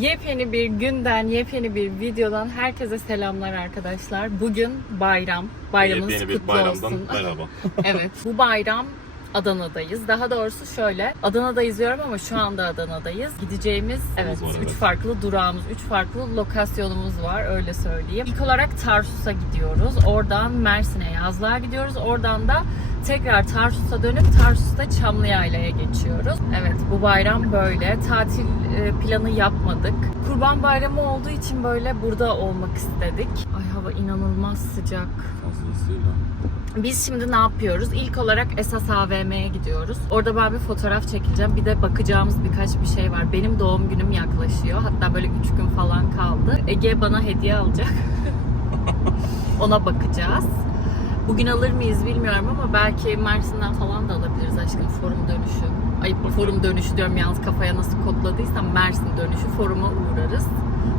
Yepyeni bir günden, yepyeni bir videodan herkese selamlar arkadaşlar. Bugün bayram. Bayramınız Yepyeni bir bayramdan olsun. merhaba. evet, bu bayram Adana'dayız. Daha doğrusu şöyle, Adana'dayız diyorum ama şu anda Adana'dayız. Gideceğimiz, evet, var, üç evet. farklı durağımız, üç farklı lokasyonumuz var, öyle söyleyeyim. İlk olarak Tarsus'a gidiyoruz. Oradan Mersin'e yazlığa gidiyoruz. Oradan da tekrar Tarsus'a dönüp Tarsus'ta Çamlıyayla'ya geçiyoruz. Evet, bu bayram böyle. Tatil e, planı yapmadık. Kurban Bayramı olduğu için böyle burada olmak istedik. Hava inanılmaz sıcak. Fazlasıyla. Biz şimdi ne yapıyoruz? İlk olarak Esas AVM'ye gidiyoruz. Orada ben bir fotoğraf çekeceğim. Bir de bakacağımız birkaç bir şey var. Benim doğum günüm yaklaşıyor. Hatta böyle 3 gün falan kaldı. Ege bana hediye alacak. Ona bakacağız. Bugün alır mıyız bilmiyorum ama belki Mersin'den falan da alabiliriz aşkım forum dönüşü. Ay forum dönüşü diyorum yalnız kafaya nasıl kodladıysam Mersin dönüşü foruma uğrarız.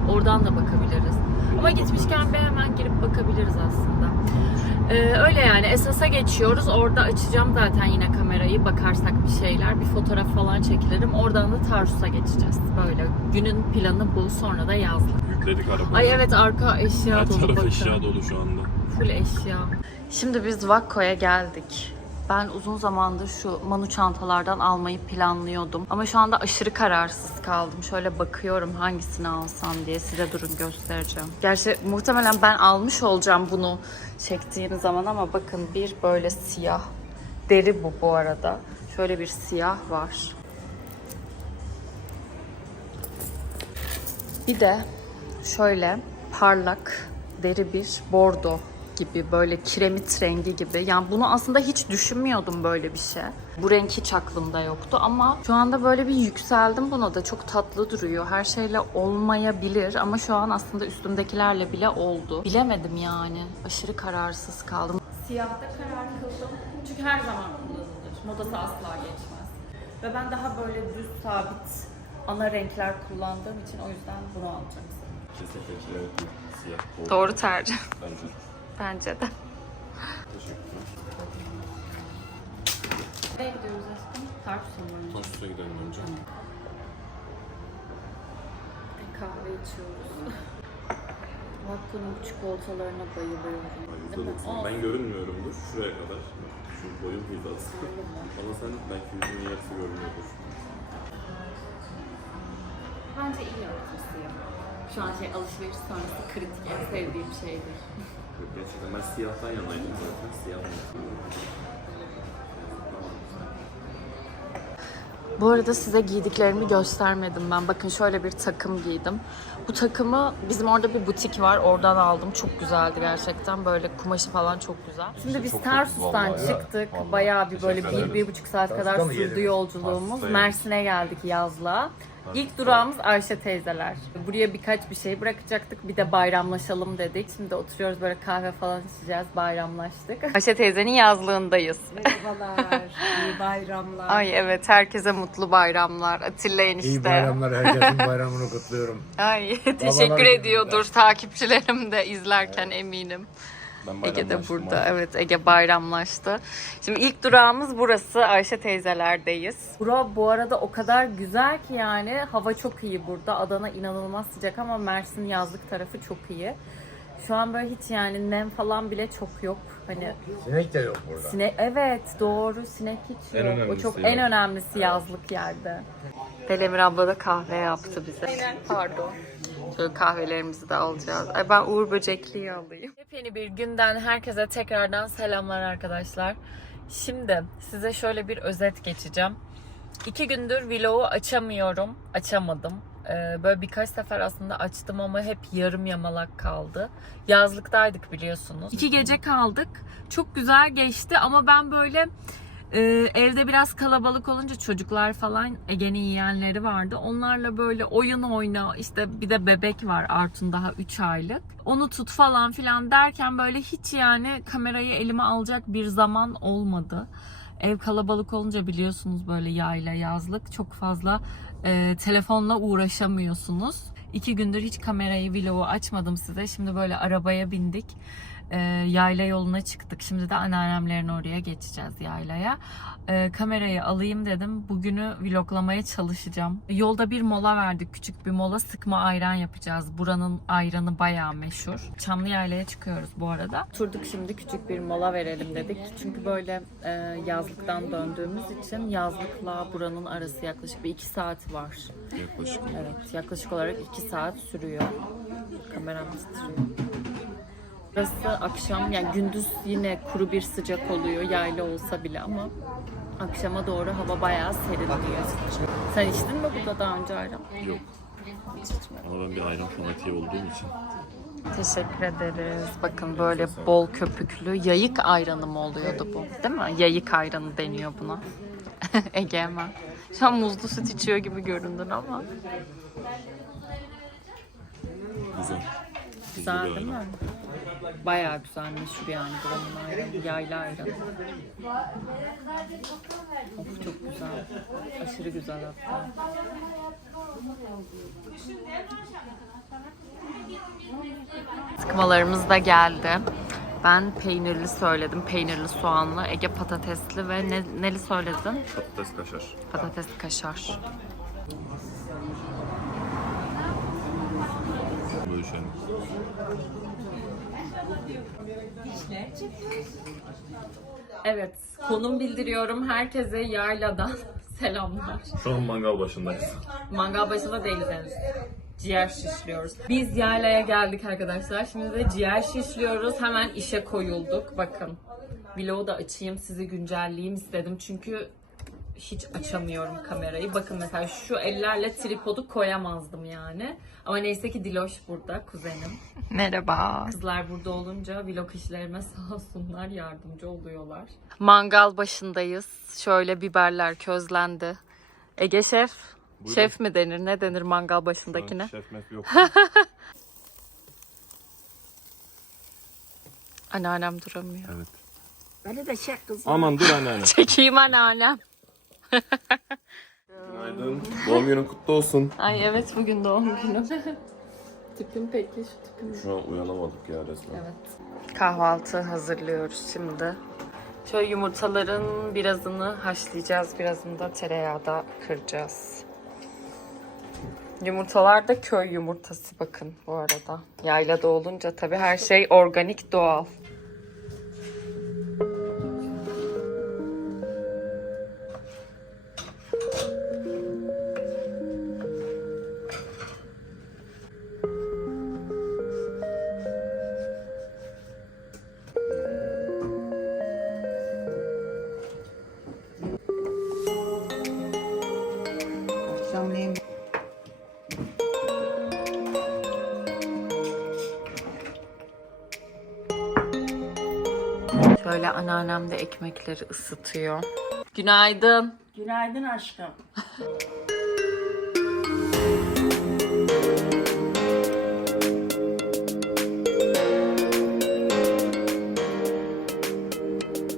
Oradan da bakabiliriz. Ama gitmişken bir hemen girip bakabiliriz aslında. Ee, öyle yani esasa geçiyoruz. Orada açacağım zaten yine kamerayı bakarsak bir şeyler. Bir fotoğraf falan çekilirim. Oradan da Tarsus'a geçeceğiz. Böyle günün planı bu. Sonra da yazlık. Yükledik arabayı. Ay evet arka eşya Her dolu taraf bakın. eşya dolu şu anda. Full eşya. Şimdi biz Vakko'ya geldik. Ben uzun zamandır şu Manu çantalardan almayı planlıyordum. Ama şu anda aşırı kararsız kaldım. Şöyle bakıyorum hangisini alsam diye size durun göstereceğim. Gerçi muhtemelen ben almış olacağım bunu çektiğim zaman ama bakın bir böyle siyah. Deri bu bu arada. Şöyle bir siyah var. Bir de şöyle parlak deri bir bordo gibi böyle kiremit rengi gibi. Yani bunu aslında hiç düşünmüyordum böyle bir şey. Bu renk hiç aklımda yoktu ama şu anda böyle bir yükseldim buna da çok tatlı duruyor. Her şeyle olmayabilir ama şu an aslında üstümdekilerle bile oldu. Bilemedim yani. Aşırı kararsız kaldım. Siyahta karar kıldım. Çünkü her zaman kullanılır. Modası asla geçmez. Ve ben daha böyle düz sabit ana renkler kullandığım için o yüzden bunu alacağım. Kesinlikle evet. Siyah. Doğru. Doğru tercih. Bence. Bence de. Teşekkürler. Nereye gidiyoruz aşkım? Tarsus'a mı? Tanıştıra gidelim önce. Kahve içiyoruz. Vakko'nun çikolatalarına bayılıyorum. Ay, Değil mi? %90. Ben görünmüyorumdur şuraya kadar. Şu boyun hizası. Ama sen belki yüzünün yarısı görünüyordur. Bence iyi öğretmesi ya. Şu an şey alışveriş sonrası kritik en sevdiğim şeydir. Gerçekten ben siyahtan yanaydım zaten. Siyah Bu arada size giydiklerimi göstermedim ben. Bakın şöyle bir takım giydim. Bu takımı bizim orada bir butik var. Oradan aldım. Çok güzeldi gerçekten. Böyle kumaşı falan çok güzel. Şimdi biz Tarsus'tan çıktık. Bayağı bir böyle bir, bir buçuk saat kadar sürdü yolculuğumuz. Mersin'e geldik yazla. İlk durağımız Ayşe teyzeler. Buraya birkaç bir şey bırakacaktık. Bir de bayramlaşalım dedik. Şimdi oturuyoruz böyle kahve falan içeceğiz. Bayramlaştık. Ayşe teyzenin yazlığındayız. Merhabalar, iyi bayramlar. Ay evet herkese mutlu bayramlar. Atilla enişte. İyi bayramlar. Herkesin bayramını kutluyorum. Ay teşekkür Babalar ediyordur takipçilerim de izlerken eminim. Ege de burada. artık. Evet Ege bayramlaştı. Şimdi ilk durağımız burası. Ayşe teyzelerdeyiz. Bura bu arada o kadar güzel ki yani hava çok iyi burada. Adana inanılmaz sıcak ama Mersin yazlık tarafı çok iyi. Şu an böyle hiç yani nem falan bile çok yok. Hani Sinek de yok burada. Sinek evet doğru sinek hiç En yok. O çok yok. en önemlisi yazlık yerde. Delemir abla da kahve yaptı bize. Pardon. Şöyle kahvelerimizi de alacağız. Ay ben Uğur Böcekli'yi alayım. Yepyeni bir günden herkese tekrardan selamlar arkadaşlar. Şimdi size şöyle bir özet geçeceğim. İki gündür vlogu açamıyorum. Açamadım. Ee, böyle birkaç sefer aslında açtım ama hep yarım yamalak kaldı. Yazlıktaydık biliyorsunuz. İki gece kaldık. Çok güzel geçti ama ben böyle e, evde biraz kalabalık olunca çocuklar falan Ege'nin yiyenleri vardı. Onlarla böyle oyun oyna işte bir de bebek var Artun daha 3 aylık. Onu tut falan filan derken böyle hiç yani kamerayı elime alacak bir zaman olmadı. Ev kalabalık olunca biliyorsunuz böyle yayla yazlık çok fazla e, telefonla uğraşamıyorsunuz. İki gündür hiç kamerayı vlogu açmadım size. Şimdi böyle arabaya bindik. Ee, yayla yoluna çıktık. Şimdi de anneannemlerin oraya geçeceğiz yaylaya. Ee, kamerayı alayım dedim. Bugünü vloglamaya çalışacağım. Yolda bir mola verdik. Küçük bir mola sıkma ayran yapacağız. Buranın ayranı bayağı meşhur. Çamlı yaylaya çıkıyoruz bu arada. Oturduk şimdi küçük bir mola verelim dedik. Çünkü böyle e, yazlıktan döndüğümüz için yazlıkla buranın arası yaklaşık bir iki saat var. Yaklaşık. Evet yaklaşık olarak iki saat sürüyor. Kameram titriyor. Burası akşam yani gündüz yine kuru bir sıcak oluyor yayla olsa bile ama akşama doğru hava bayağı serinliyor. Sen içtin mi burada daha önce ayran? Yok. Ama ben bir ayran fanatiği olduğum için. Teşekkür ederiz. Bakın böyle bol köpüklü yayık ayranı mı oluyordu bu? Değil mi? Yayık ayranı deniyor buna. Egemen. Şu an muzlu süt içiyor gibi göründün ama. Güzel. Güzel bir değil mi? Bayağı güzel meşhur yani buranın ayranı. Yayla ayranı. Of çok güzel. Aşırı güzel hatta. Sıkmalarımız da geldi. Ben peynirli söyledim. Peynirli soğanlı. Ege patatesli ve ne, neli söyledin? Patates kaşar. Patatesli kaşar. Evet, konum bildiriyorum. Herkese yayladan selamlar. Şu an mangal başındayız. Mangal başında değiliz henüz. Ciğer şişliyoruz. Biz yaylaya geldik arkadaşlar. Şimdi de ciğer şişliyoruz. Hemen işe koyulduk. Bakın. Vlogu da açayım, sizi güncelleyeyim istedim. Çünkü hiç açamıyorum kamerayı. Bakın mesela şu ellerle tripodu koyamazdım yani. Ama neyse ki Diloş burada, kuzenim. Merhaba. Kızlar burada olunca vlog işlerime sağ olsunlar yardımcı oluyorlar. Mangal başındayız. Şöyle biberler közlendi. Ege şef. Buyurun. Şef mi denir? Ne denir mangal başındakine? Şef mef yok. Anneannem duramıyor. evet. Beni de çek kızım. Aman dur anneanne. Çekeyim anneannem. Günaydın. Doğum günün kutlu olsun. Ay evet bugün doğum günüm. tipim peki şu tipim. Şu an uyanamadık ya resmen. Evet. Kahvaltı hazırlıyoruz şimdi. Şöyle yumurtaların birazını haşlayacağız, birazını da tereyağda kıracağız. Yumurtalar da köy yumurtası bakın bu arada. Yaylada olunca tabii her şey organik, doğal. Şöyle anneannem de ekmekleri ısıtıyor. Günaydın. Günaydın aşkım.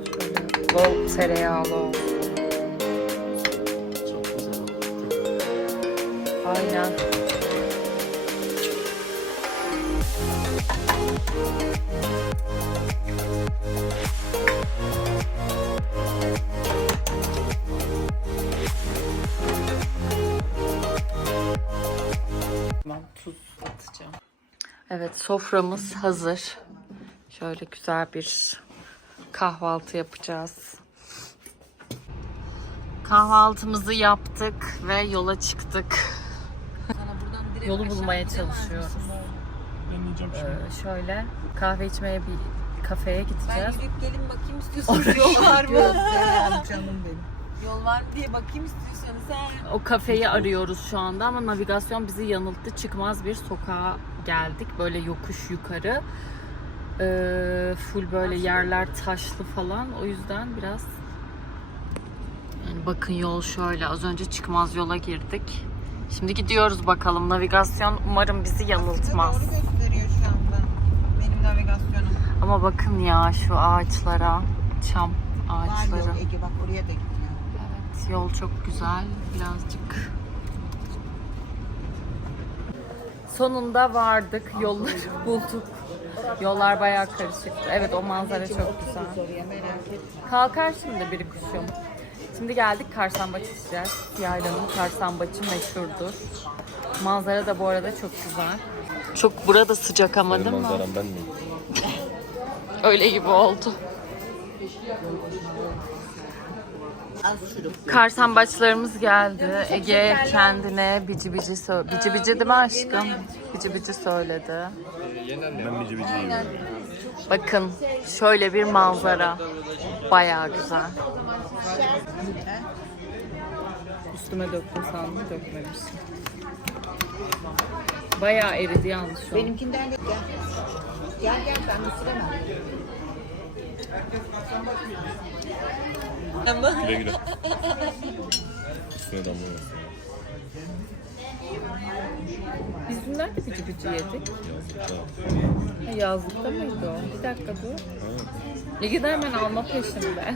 Şöyle bol tereyağlı olsun. Aynen. Tamam tuz atacağım. Evet soframız hazır. Şöyle güzel bir kahvaltı yapacağız. Kahvaltımızı yaptık ve yola çıktık. Yolu bulmaya çalışıyoruz. Ee, şöyle kahve içmeye bir kafeye gideceğiz. Yürüyüp gelin bakayım istiyorsanız yol var mı? Canım benim. yol var mı diye bakayım istiyorsanız. Ha. O kafeyi arıyoruz şu anda ama navigasyon bizi yanılttı. Çıkmaz bir sokağa geldik. Böyle yokuş yukarı. Ee, full böyle yerler taşlı falan. O yüzden biraz yani bakın yol şöyle. Az önce çıkmaz yola girdik. Şimdi gidiyoruz bakalım. Navigasyon umarım bizi yanıltmaz. Doğru gösteriyor şu anda. Benim navigasyonum. Ama bakın ya şu ağaçlara. Çam Var ağaçları. yol Ege bak oraya da gidiyor. Evet, yol çok güzel. Birazcık Sonunda vardık, yolları bulduk. Yollar bayağı karışık. Evet o manzara çok güzel. Kalkar şimdi bir kuşum. Şimdi geldik karsambaç içeceğiz. Yaylanın karsambaçı meşhurdur. Manzara da bu arada çok güzel. Çok burada sıcak ama değil mi? Manzaram ben miyim? Öyle gibi oldu. Karsambaçlarımız geldi. Ege kendine bici bici sö- bici bici değil mi aşkım? Bici bici söyledi. Ben bici bici yiyorum. Bakın şöyle bir manzara. Bayağı güzel. Üstüme döktüm sandım dökmemişim. Bayağı eridi yalnız şu an. Benimkinden de gel. Gel gel ben bitiremem. Güle güle. Üstüne damlamasın. Biz dün nerede bici bici yedik? Yazlıkta. Ha, yazlıkta mıydı o? Bir dakika dur. Ege de hemen alma peşinde.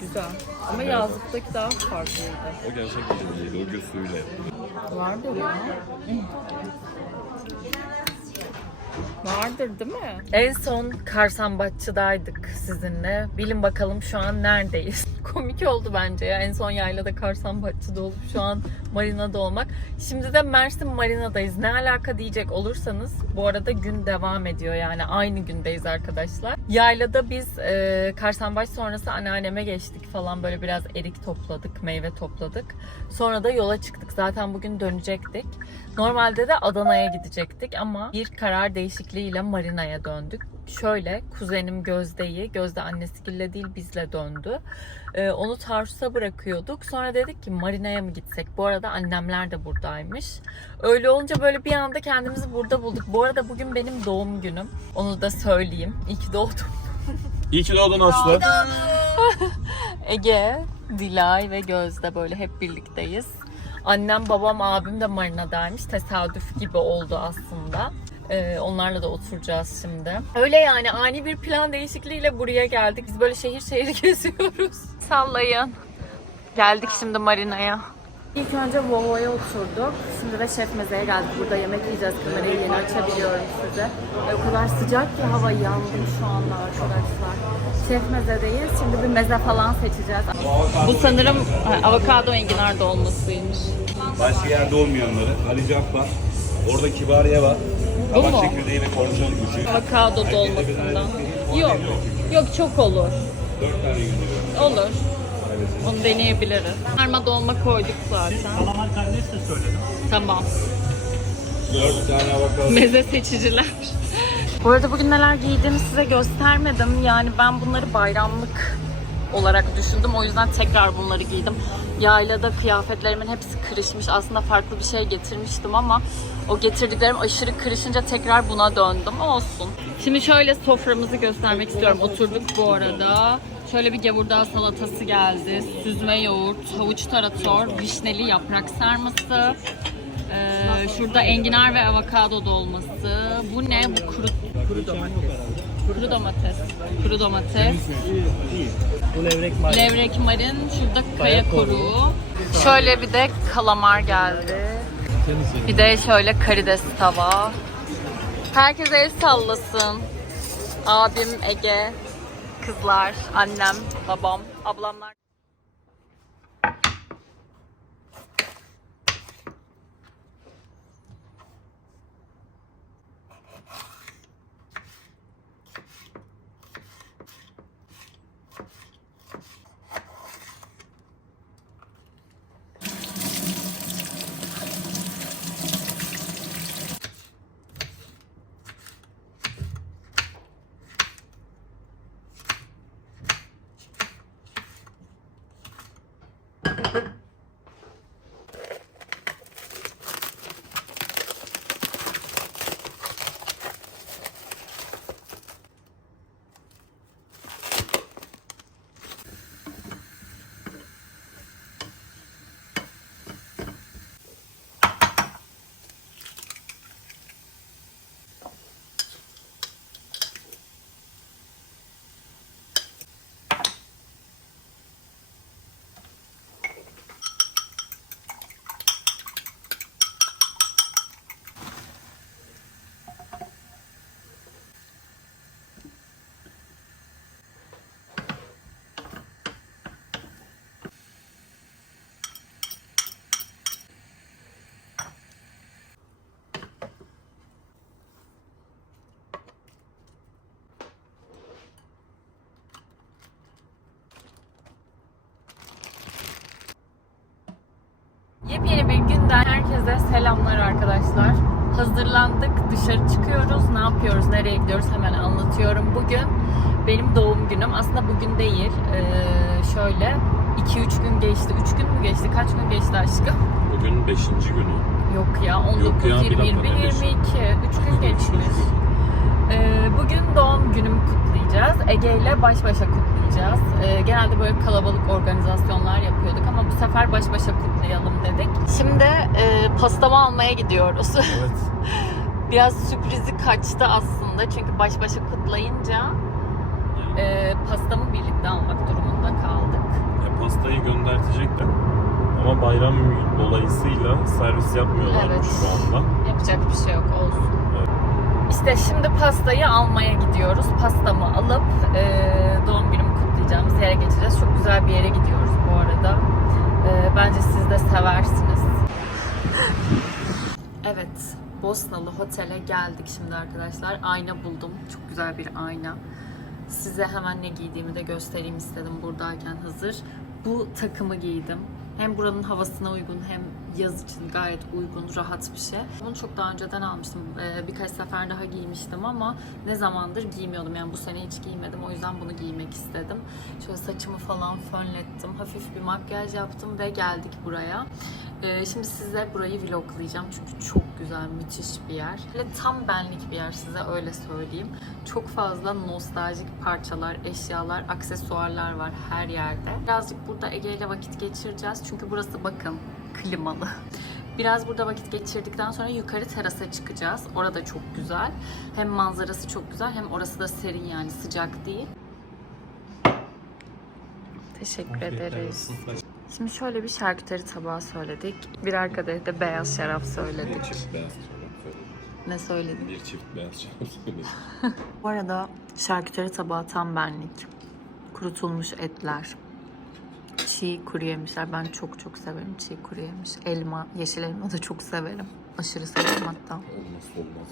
Güzel. Ama yazlıktaki daha farklıydı. O gerçek bici biciydi. O göğsüyle. Vardır ya. Vardır değil mi? En son Karsambaççı'daydık sizinle. Bilin bakalım şu an neredeyiz? Komik oldu bence ya. En son yaylada Karsambaççı'da olup şu an marinada olmak. Şimdi de Mersin marinadayız. Ne alaka diyecek olursanız bu arada gün devam ediyor yani. Aynı gündeyiz arkadaşlar. Yaylada biz e, Karsambaç sonrası anneanneme geçtik falan böyle biraz erik topladık, meyve topladık. Sonra da yola çıktık. Zaten bugün dönecektik. Normalde de Adana'ya gidecektik ama bir karar değişikliğiyle Marina'ya döndük. Şöyle kuzenim Gözde'yi, Gözde annesiyle değil bizle döndü. Ee, onu Tarsus'a bırakıyorduk. Sonra dedik ki Marina'ya mı gitsek? Bu arada annemler de buradaymış. Öyle olunca böyle bir anda kendimizi burada bulduk. Bu arada bugün benim doğum günüm. Onu da söyleyeyim. İyi ki doğdum. İyi ki doğdun Aslı. Ege, Dilay ve Gözde böyle hep birlikteyiz. Annem, babam, abim de Marina'daymış. Tesadüf gibi oldu aslında. Ee, onlarla da oturacağız şimdi. Öyle yani ani bir plan değişikliğiyle buraya geldik. Biz böyle şehir şehir geziyoruz. Sallayın. Geldik şimdi Marina'ya. İlk önce Vovo'ya oturduk. Şimdi de Şef Meze'ye geldik. Burada yemek yiyeceğiz. Kamerayı yeni açabiliyorum size. Ve o kadar sıcak ki hava yandım şu anda arkadaşlar. Şef Meze'deyiz. Şimdi bir meze falan seçeceğiz. Bu sanırım avokado enginar dolmasıymış. Başka yerde olmayanları. Ali Cap var. Orada Kibariye var. Bu mu? çekirdeği ve kornişon uçuyor. Avokado dolmasından. Yok. Yok çok olur. Dört tane gönderiyorum. Olur. Onu deneyebiliriz. Sarma dolma koyduk zaten. Kalaman kardeş de söyledim. Tamam. Dört tane avokado. Meze seçiciler. Bu arada bugün neler giydiğimi size göstermedim. Yani ben bunları bayramlık olarak düşündüm. O yüzden tekrar bunları giydim. Yaylada kıyafetlerimin hepsi kırışmış. Aslında farklı bir şey getirmiştim ama o getirdiklerim aşırı kırışınca tekrar buna döndüm. Olsun. Şimdi şöyle soframızı göstermek istiyorum. Oturduk bu arada. Şöyle bir gavurdağ salatası geldi. Süzme yoğurt, havuç tarator, vişneli yaprak sarması. Ee, şurada enginar ve avokado dolması. Bu ne? Bu kuru, kuru domates. Kuru domates. Kuru domates. Bu levrek var. Levrek marin. Şurada kaya koruğu. Şöyle bir de kalamar geldi. Bir de şöyle karides tava. Herkes el sallasın. Abim Ege, kızlar, annem, babam, ablamlar. Herkese selamlar arkadaşlar. Hazırlandık, dışarı çıkıyoruz. Ne yapıyoruz, nereye gidiyoruz hemen anlatıyorum. Bugün benim doğum günüm. Aslında bugün değil. Ee, şöyle 2-3 gün geçti. 3 gün mü geçti? Kaç gün geçti aşkım? Bugün 5. günü. Yok ya 19, Yok ya, bir 20, dakika, 21, ne 22. beşi? 3 gün geçmiş. Ee, bugün doğum günümü kutlayacağız. Ege ile baş başa kutlayacağız. Ee, genelde böyle kalabalık organizasyonlar yapıyorduk ama bu sefer baş başa kutlayalım dedik. Şimdi e, pastamı almaya gidiyoruz. Evet. Biraz sürprizi kaçtı aslında çünkü baş başa kutlayınca e, pastamı birlikte almak durumunda kaldık. Ya pastayı göndertecekler. Ama bayram dolayısıyla servis yapmıyorlarmış Evet. şu anda. Yapacak bir şey yok olsun. Evet. İşte şimdi pastayı almaya gidiyoruz. Pastamı alıp e, doğum günümü kutlayacağımız yere geçeceğiz. Çok güzel bir yere gidiyoruz bu bence siz de seversiniz. Evet, Bosnalı Hotel'e geldik şimdi arkadaşlar. Ayna buldum. Çok güzel bir ayna. Size hemen ne giydiğimi de göstereyim istedim buradayken hazır. Bu takımı giydim. Hem buranın havasına uygun hem yaz için gayet uygun, rahat bir şey. Bunu çok daha önceden almıştım. Ee, birkaç sefer daha giymiştim ama ne zamandır giymiyordum. Yani bu sene hiç giymedim. O yüzden bunu giymek istedim. Şöyle saçımı falan fönlettim. Hafif bir makyaj yaptım ve geldik buraya. Ee, şimdi size burayı vloglayacağım çünkü çok güzel, müthiş bir yer. Ve tam benlik bir yer size öyle söyleyeyim. Çok fazla nostaljik parçalar, eşyalar, aksesuarlar var her yerde. Birazcık burada Ege ile vakit geçireceğiz çünkü burası bakın klimalı. Biraz burada vakit geçirdikten sonra yukarı terasa çıkacağız. Orada çok güzel. Hem manzarası çok güzel hem orası da serin yani sıcak değil. Teşekkür ederiz. Şimdi şöyle bir şarküteri tabağı söyledik. Bir arkadaş da beyaz şarap söyledik. Çift beyaz şarap söyledim. Ne söyledin? Bir çift beyaz şarap söyledim. Bu arada şarküteri tabağı tam benlik. Kurutulmuş etler. Çiğ kuru yemişler. Ben çok çok severim çiğ kuru yemiş. Elma, yeşil elma da çok severim. Aşırı severim hatta. Olmazsa olmaz.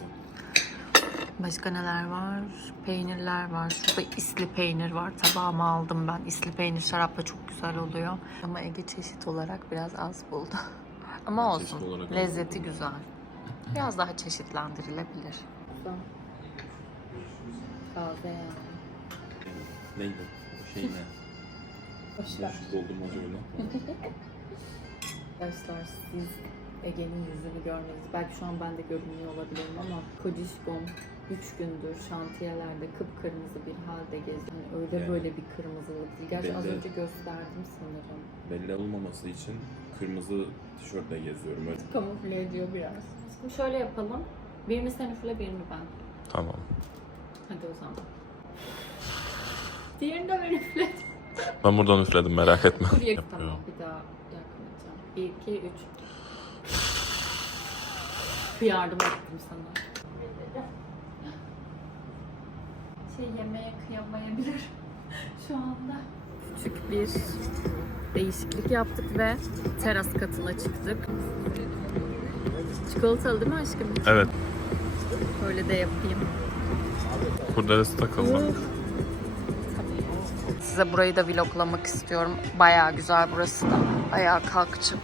Başka neler var? Peynirler var. Şurada isli peynir var. Tabağıma aldım ben. İsli peynir şarapla çok güzel oluyor. Ama Ege çeşit olarak biraz az buldu. Ama olsun. Lezzeti güzel. Biraz daha çeşitlendirilebilir. Taze yani. Neydi? O şey ne? Boş doldurmacıyla. Arkadaşlar siz Ege'nin yüzünü görmeniz. Belki şu an ben de görünüyor olabilirim ama Kocişkom 3 gündür şantiyelerde kıpkırmızı bir halde geziyor. Yani öyle Yani. böyle bir kırmızılık değil. Gerçi az Belli. önce gösterdim sanırım. Belli olmaması için kırmızı tişörtle geziyorum. Öyle. Kamufle ediyor biraz. Şimdi şöyle yapalım. Birini sen üfle, birini ben. Tamam. Hadi o zaman. Diğerini de ben üfledim. Ben buradan üfledim merak etme. Dur Tamam bir daha yakmayacağım. 1, 2, 3. Bir yardım ettim sana. Şey yemeğe kıyamayabilir şu anda. Küçük bir değişiklik yaptık ve teras katına çıktık. Çikolatalı değil mi aşkım? Evet. Böyle de yapayım. Kurdelesi takıldı. Size burayı da vloglamak istiyorum. Bayağı güzel burası da. Bayağı kalkçı.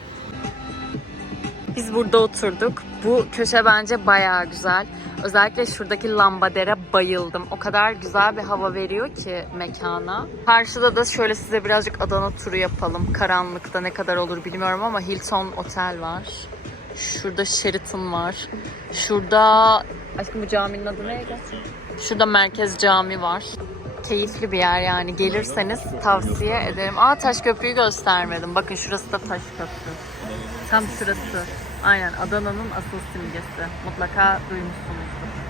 Biz burada oturduk. Bu köşe bence bayağı güzel. Özellikle şuradaki lambadere bayıldım. O kadar güzel bir hava veriyor ki mekana. Karşıda da şöyle size birazcık Adana turu yapalım. Karanlıkta ne kadar olur bilmiyorum ama Hilton Otel var. Şurada Sheraton var. Şurada... Aşkım bu caminin adı neydi? Şurada Merkez Cami var. Keyifli bir yer yani. Gelirseniz tavsiye ederim. Aa taş köprüyü göstermedim. Bakın şurası da taş köprü. Tam şurası. Aynen Adana'nın asıl simgesi. Mutlaka duymuşsunuz.